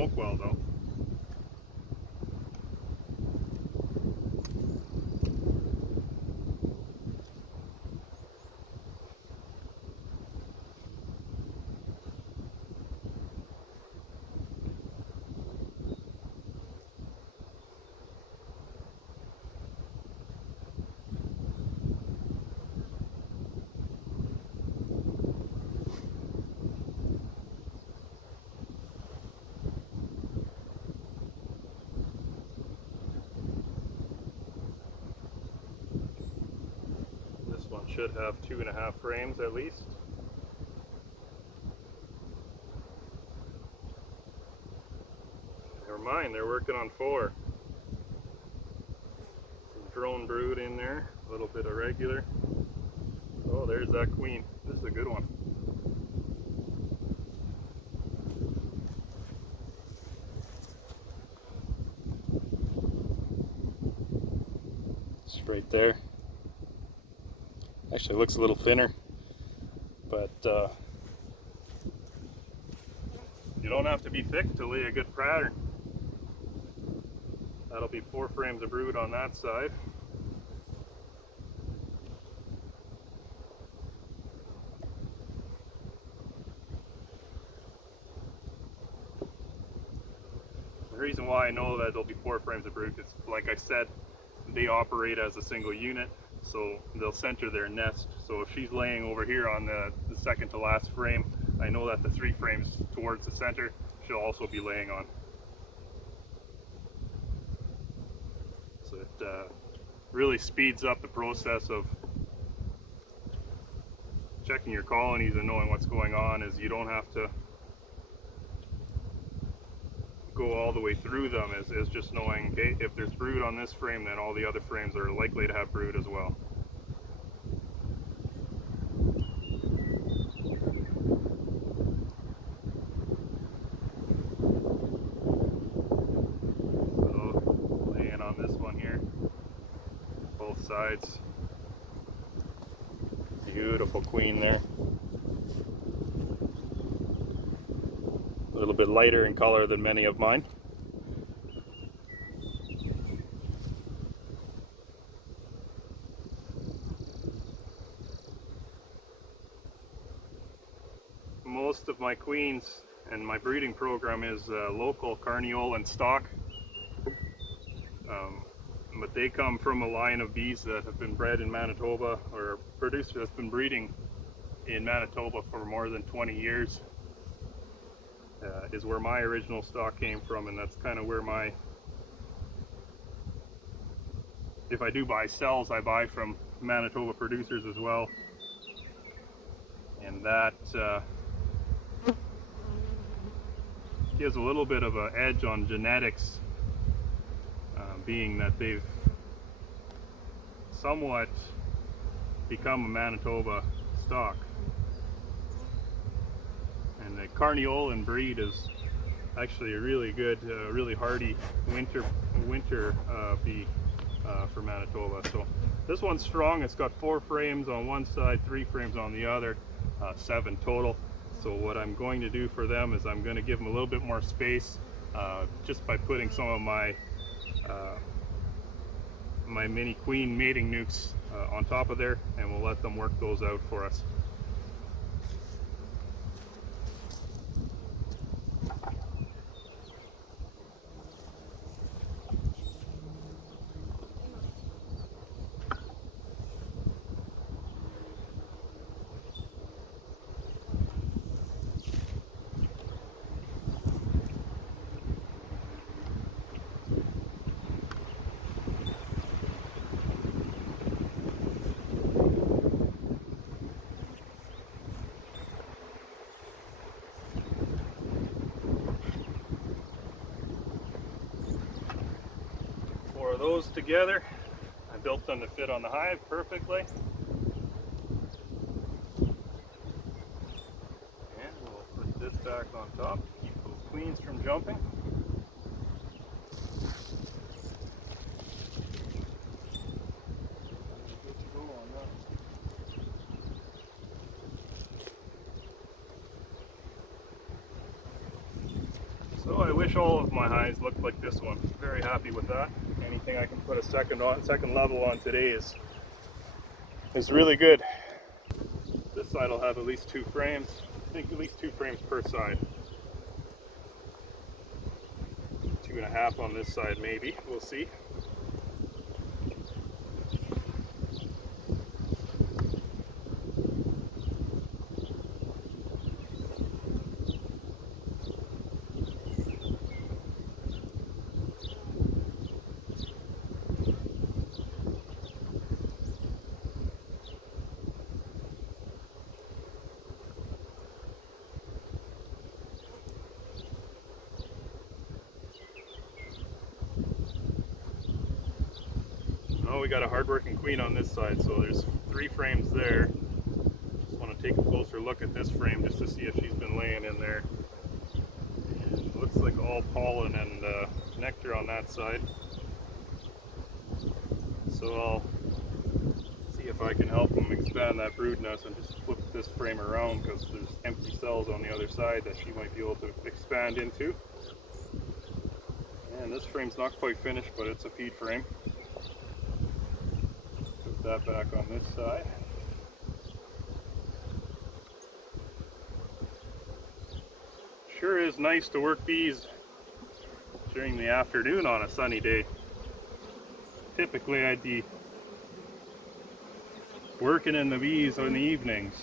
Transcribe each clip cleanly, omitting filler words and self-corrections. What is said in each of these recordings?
smoke well though. One should have 2.5 frames at least. Never mind, they're working on 4. Some drone brood in there, a little bit of regular. Oh, there's that queen. This is a good one. It's right there. Actually looks a little thinner, but you don't have to be thick to lay a good pattern. That'll be 4 frames of brood on that side. The reason why I know that there'll be 4 frames of brood is, like I said, they operate as a single unit. So they'll center their nest. So if she's laying over here on the second to last frame, I know that the 3 frames towards the center she'll also be laying on. So it really speeds up the process of checking your colonies and knowing what's going on, is you don't have to go all the way through them, is just knowing, okay, if there's brood on this frame, then all the other frames are likely to have brood as well. So laying on this one here, both sides. Beautiful queen there. A little bit lighter in color than many of mine. Most of my queens and my breeding program is local carniole and stock, but they come from a line of bees that have been bred in Manitoba, or a producer that's been breeding in Manitoba for more than 20 years. Is where my original stock came from, and that's kind of where my, if I do buy cells, I buy from Manitoba producers as well. And that gives a little bit of an edge on genetics, being that they've somewhat become a Manitoba stock. And the Carniolan breed is actually a really good, really hardy winter bee for Manitoba. So this one's strong. It's got 4 frames on one side, 3 frames on the other, 7 total. So what I'm going to do for them is I'm going to give them a little bit more space, just by putting some of my my mini queen mating nukes on top of there, and we'll let them work those out for us. Those together, I built them to fit on the hive perfectly. And we'll put this back on top to keep those queens from jumping. Good to go on that. So I wish all of my hives looked like this one. Very happy with that. Anything I can put a second level on today is really good. This side will have at least 2 frames. I think at least 2 frames per side. 2.5 on this side maybe. We'll see. Oh, we got a hard-working queen on this side, so there's 3 frames there. Just want to take a closer look at this frame just to see if she's been laying in there. It looks like all pollen and nectar on that side. So I'll see if I can help them expand that brood nest and just flip this frame around because there's empty cells on the other side that she might be able to expand into. And this frame's not quite finished, but it's a feed frame. Put that back on this side. Sure is nice to work bees during the afternoon on a sunny day. Typically I'd be working in the bees in the evenings.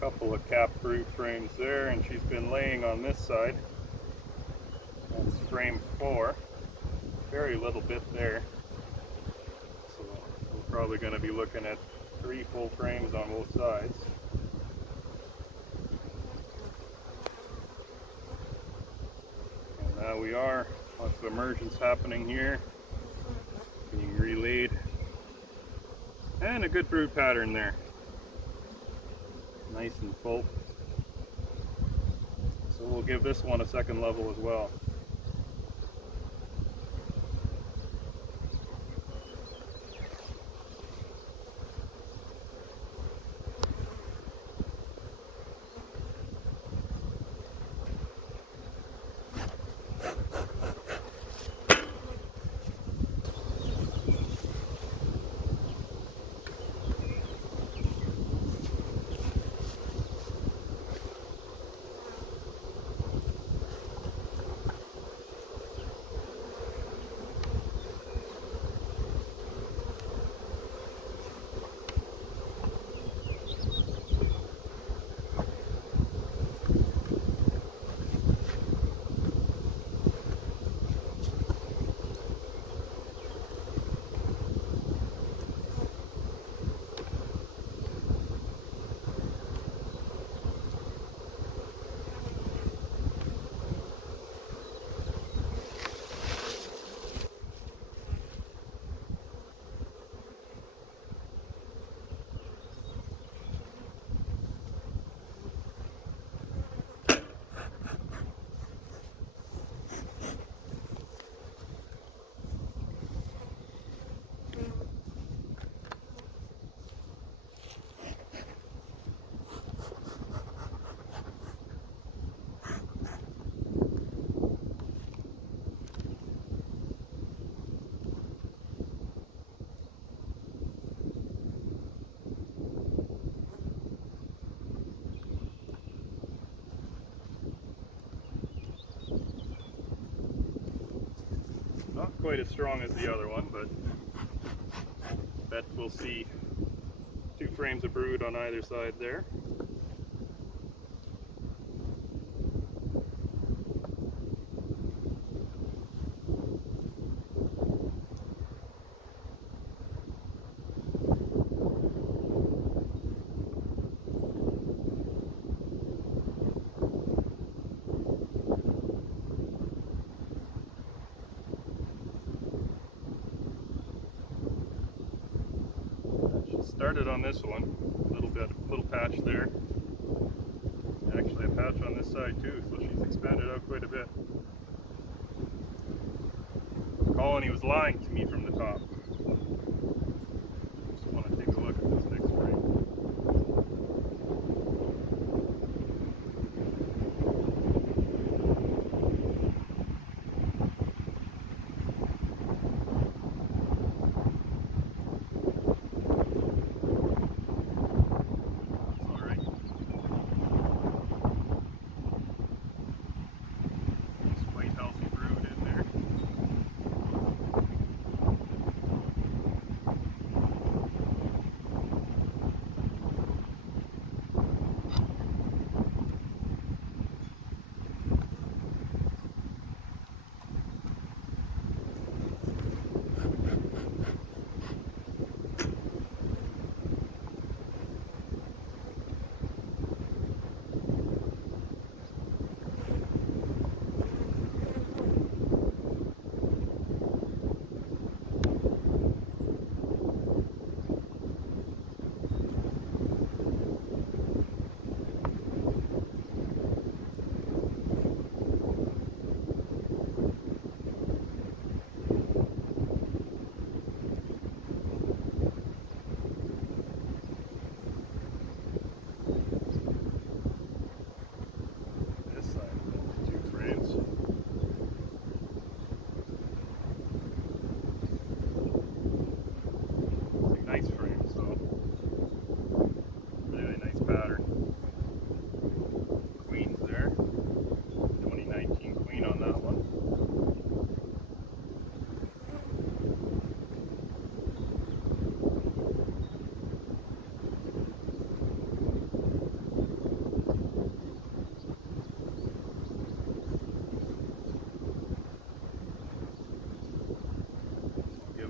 Couple of cap brood frames there, and she's been laying on this side. That's frame 4. Very little bit there. So we're probably going to be looking at 3 full frames on both sides. And now we are. Lots of emergence happening here. Being relayed. And a good brood pattern there. Nice and full. So we'll give this one a second level as well. Not quite as strong as the other one, but bet we'll see 2 frames of brood on either side there. Started on this one, little patch there. Actually a patch on this side too, so she's expanded out quite a bit. colony was lying to me from the top. Just want to take a look at this next frame.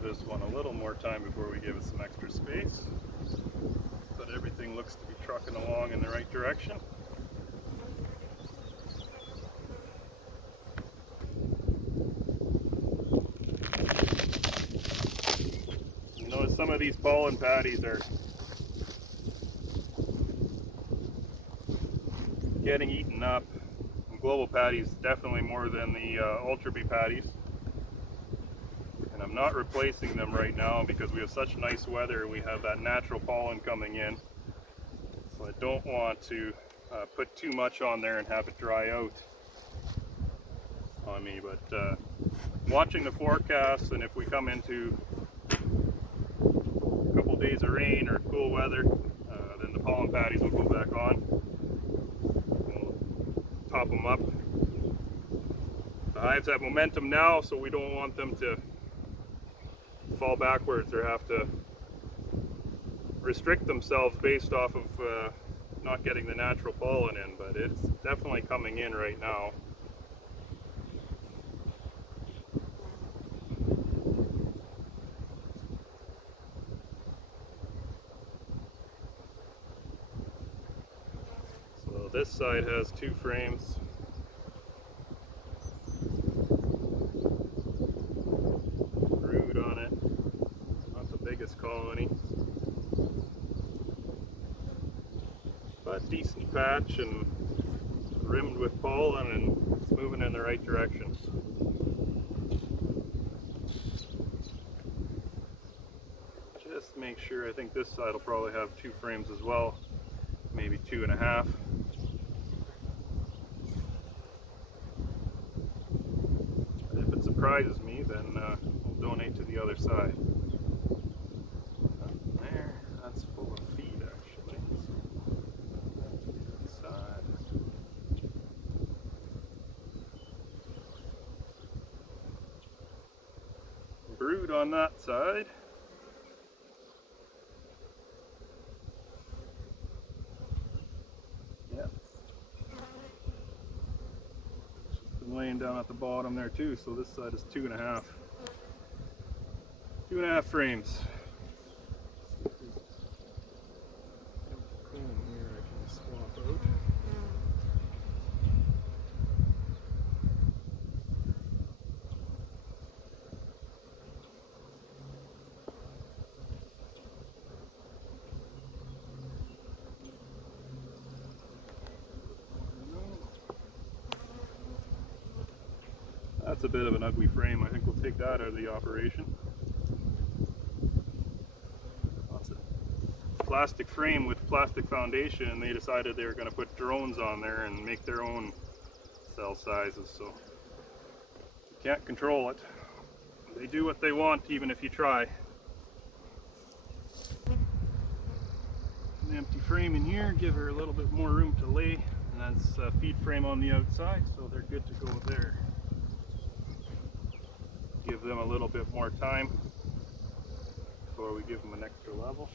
This one a little more time before we give it some extra space, but everything looks to be trucking along in the right direction. You notice some of these pollen patties are getting eaten up. And global patties definitely more than the Ultra Bee patties. And I'm not replacing them right now because we have such nice weather. We have that natural pollen coming in. So I don't want to put too much on there and have it dry out on me. But watching the forecast, and if we come into a couple days of rain or cool weather, then the pollen patties will go back on. We'll top them up. The hives have momentum now, so we don't want them to fall backwards or have to restrict themselves based off of not getting the natural pollen in, but it's definitely coming in right now. So this side has 2 frames. Brood on it. Not the biggest colony, but decent patch and rimmed with pollen, and it's moving in the right direction. Just make sure, I think this side will probably have 2 frames as well, maybe 2.5. But if it surprises me, then we'll donate to the other side. There, that's full of feed actually. So, brood on that side. Yep. She's been laying down at the bottom there too, so this side is 2.5. 2.5 frames. Comb here I can swap out. That's a bit of an ugly frame. I think we'll take that out of the operation. That's a plastic frame with plastic foundation, and they decided they were going to put drones on there and make their own cell sizes, so you can't control it. They do what they want even if you try. An empty frame in here, give her a little bit more room to lay, and that's a feed frame on the outside, so they're good to go there. Give them a little bit more time before we give them an extra level.